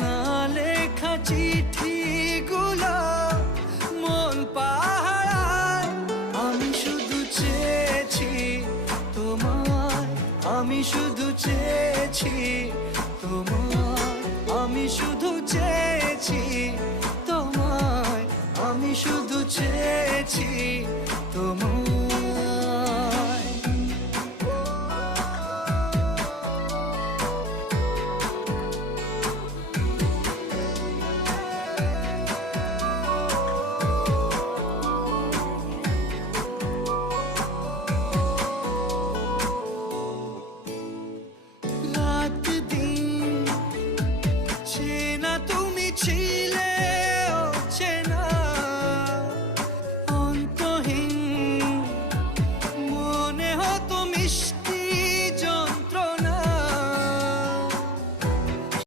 না লেখা চিঠিগুলো মন পাহারায়। আমি শুধু চেয়েছি তোমায়, আমি শুধু চেয়েছি তোমায়, আমি শুধু চেয়েছি তোমায়, আমি শুধু চেয়েছি তোমায়।